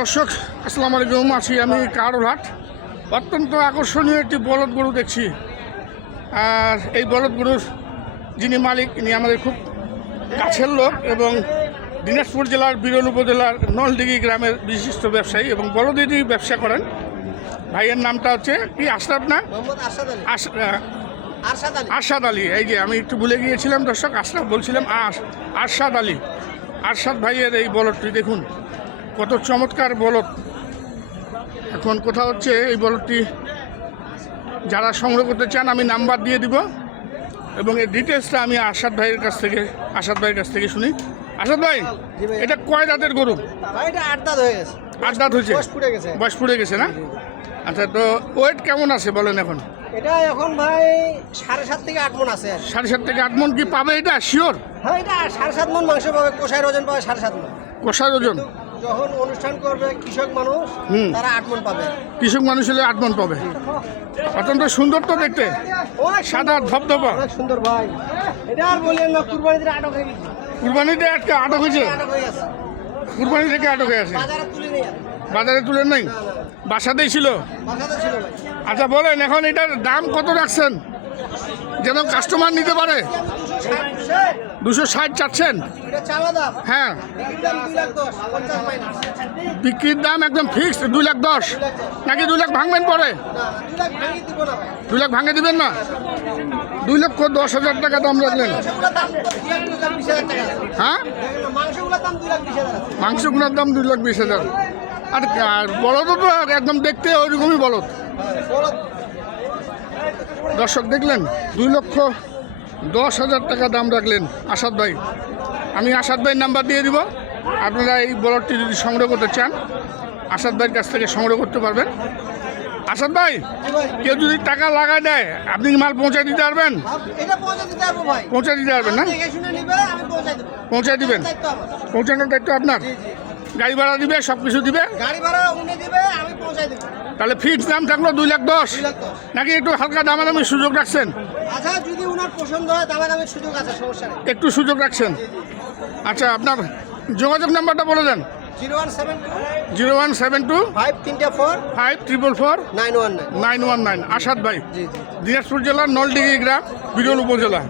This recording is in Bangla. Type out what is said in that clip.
দর্শক আসসালামু আলাইকুম। আছি আমি কারোরহাট। অত্যন্ত আকর্ষণীয় একটি বলদ গরু দেখছি। আর এই বলদ গরুর যিনি মালিক ইনি আমাদের খুব কাছের লোক এবং দিনাজপুর জেলার বিরল উপজেলার নলদিঘি গ্রামের বিশিষ্ট ব্যবসায়ী এবং বলদেরই ব্যবসা করেন। ভাইয়ের নামটা হচ্ছে কি আশরাফ না আরশাদ আলী। এই যে আমি একটু ভুলে গিয়েছিলাম দর্শক, আশরাফ বলছিলাম, আরশাদ আলী। আরশাদ ভাইয়ের এই বলদটি দেখুন কত চমৎকার বলদ। এখন কোথা হচ্ছে এই বলদটি যারা সংগ্রহ করতে চান আমি নাম্বার দিয়ে দিব এবং এই ডিটেলসটা আমি আরশাদ ভাইয়ের কাছ থেকে শুনি। আরশাদ ভাই, এটা কয় দাঁতের গরু? এটা 8 দাঁত হয়ে গেছে। 8 দাঁত হয়েছে, বয়স পুড়ে গেছে না? আচ্ছা, তো ওয়েট কেমন আছে বলেন এখন? এটা এখন ভাই 7.5 থেকে 8 মণ আছে। 7.5 থেকে 8 মণ কি পাবে এটা শিওর? হ্যাঁ, এটা 7.5 মণ মাংস পাবে। কষার ওজন পাবে 7.5 মণ। কষার ওজন যখন অনুষ্ঠান করবে কৃষক মানুষ তারা 8 মণ পাবে। কৃষক মানুষ হলে 8 মণ পাবে। অত্যন্ত সুন্দর তো দেখতে, সাদা ধবধবা, অনেক সুন্দর ভাই। এটা আর বলেন না, কুরবানিতে আটক হয়ে গেছে। কুরবানিতে আটক হয়েছে? কুরবানি থেকে আটক হয়ে আছে, বাজারে তুলে নাই, বাসাতেই ছিল। আচ্ছা বলেন, এখন এটার দাম কত রাখছেন যেন কাস্টমার নিতে পারে? 260 চাচ্ছেন? হ্যাঁ, বিক্রির দাম একদম ফিক্সড 2,10,000 নাকি 2 লাখ ভাঙবেন পরে? 2 লাখ ভাঙে দিবেন না? 2,10,000 টাকা দাম রাখলেন। হ্যাঁ, মাংসগুলোর দাম 2,20,000। আর বলদও তো একদম দেখতে ওইরকমই বলদ। দর্শক দেখলেন 2,10,000 টাকা দাম রাখলেন আসাদ ভাই। আমি আসাদ ভাইয়ের নাম্বার দিয়ে দিব, আপনারা এই বলদটি যদি সংগ্রহ করতে চান আসাদ ভাইয়ের কাছ থেকে সংগ্রহ করতে পারবেন। আসাদ ভাই, কেউ যদি টাকা লাগায় দেয় আপনি কি মাল পৌঁছে দিতে পারবেন? পৌঁছে দিতে পারবেন না? পৌঁছে দিবেন, পৌঁছানোর দায়িত্ব আপনার। গাড়ি ভাড়া দিবে, সব কিছু দিবে? তাহলে ফিক্স দাম থাকলো 2,10,000 নাকি একটু হালকা দামাদামি সুযোগ রাখছেন? আচ্ছা, যদি ওনার পছন্দ হয় দামাদামির সুযোগ আছে, সমস্যা নেই, একটু সুযোগ রাখছেন। আচ্ছা, আপনার যোগাযোগ নাম্বারটা বলে দেন। 0172 544 919। আসাদ ভাই, দিনাজপুর জেলার নলদিঘি গ্রাম, বিরল উপজেলা।